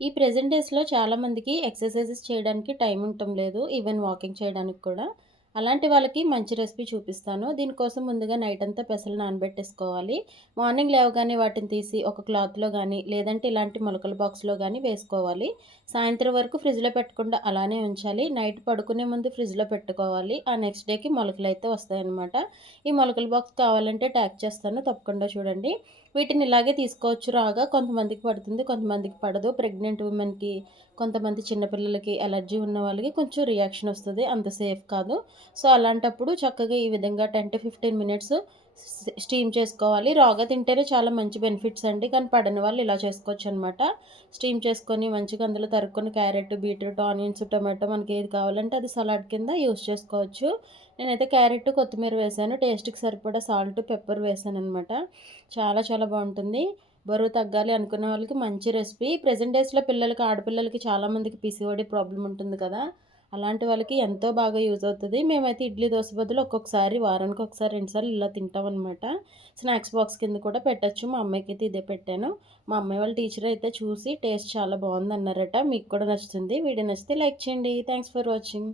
ఈ ప్రెజెంట్ డేస్‌లో చాలామందికి ఎక్సర్‌సైజెస్ చేయడానికి టైం ఉండటం లేదు. ఈవెన్ వాకింగ్ చేయడానికి కూడా. అలాంటి వాళ్ళకి మంచి రెసిపీ చూపిస్తాను. దీనికోసం ముందుగా నైట్ అంతా పెసలు నానబెట్టేసుకోవాలి. మార్నింగ్ లేవగానే వాటిని తీసి ఒక క్లాత్‌లో గానీ, లేదంటే ఇలాంటి మొలకల బాక్స్‌లో గానీ వేసుకోవాలి. సాయంత్రం వరకు ఫ్రిడ్జ్‌లో పెట్టకుండా అలానే ఉంచాలి. నైట్ పడుకునే ముందు ఫ్రిడ్జ్‌లో పెట్టుకోవాలి. ఆ నెక్స్ట్ డేకి మొలకలైతే వస్తాయన్నమాట. ఈ మొలకల బాక్స్ కావాలంటే ట్యాగ్ చేస్తాను. తప్పకుండా చూడండి. వీటిని ఇలాగే తీసుకోవచ్చు రాగా. కొంతమందికి పడుతుంది, కొంతమందికి పడదు. ప్రెగ్నెంట్ ఉమెన్‌కి, కొంతమంది చిన్న పిల్లలకి, అలర్జీ ఉన్న వాళ్ళకి కొంచెం రియాక్షన్ వస్తది. అంత సేఫ్ కాదు. సో, అలాంటప్పుడు చక్కగా ఈ విధంగా 10-15 మినిట్స్ స్టీమ్ చేసుకోవాలి. రాగా తింటేనే చాలా మంచి బెనిఫిట్స్ అండి. కానీ పడని వాళ్ళు ఇలా చేసుకోవచ్చనమాట. స్టీమ్ చేసుకొని మంచిగా అందులో తరుక్కొని క్యారెట్, బీట్రూట్, ఆనియన్స్, టొమాటో మనకేది కావాలంటే అది సలాడ్ కింద యూజ్ చేసుకోవచ్చు. నేనైతే క్యారెట్, కొత్తిమీర వేశాను. టేస్ట్‌కి సరిపడా సాల్ట్, పెప్పర్ వేశాననమాట. చాలా చాలా బావుంటుంది. బరువు తగ్గాలి అనుకునే వాళ్ళకి మంచి రెసిపీ. ప్రెజెంట్ డేస్‌లో పిల్లలకి, ఆడపిల్లలకి చాలామందికి పీసీఓడీ ప్రాబ్లమ్ ఉంటుంది కదా! అలాంటి వాళ్ళకి ఎంతో బాగా యూజ్ అవుతది. మేమైతే ఇడ్లీ, దోస బదులు ఒక్కొక్కసారి వారానికి ఒకసారి, 2 సార్లు ఇలా తింటామనమాట. స్నాక్స్ బాక్స్ కింద కూడా పెట్టొచ్చు. మా అమ్మాయికైతే ఇదే పెట్టాను. మా అమ్మాయి వాళ్ళ టీచర్ అయితే చూసి టేస్ట్ చాలా బావుందన్నారట. మీకు కూడా నచ్చుతుంది. వీడియో నచ్చితే లైక్ చేయండి. Thanks for watching.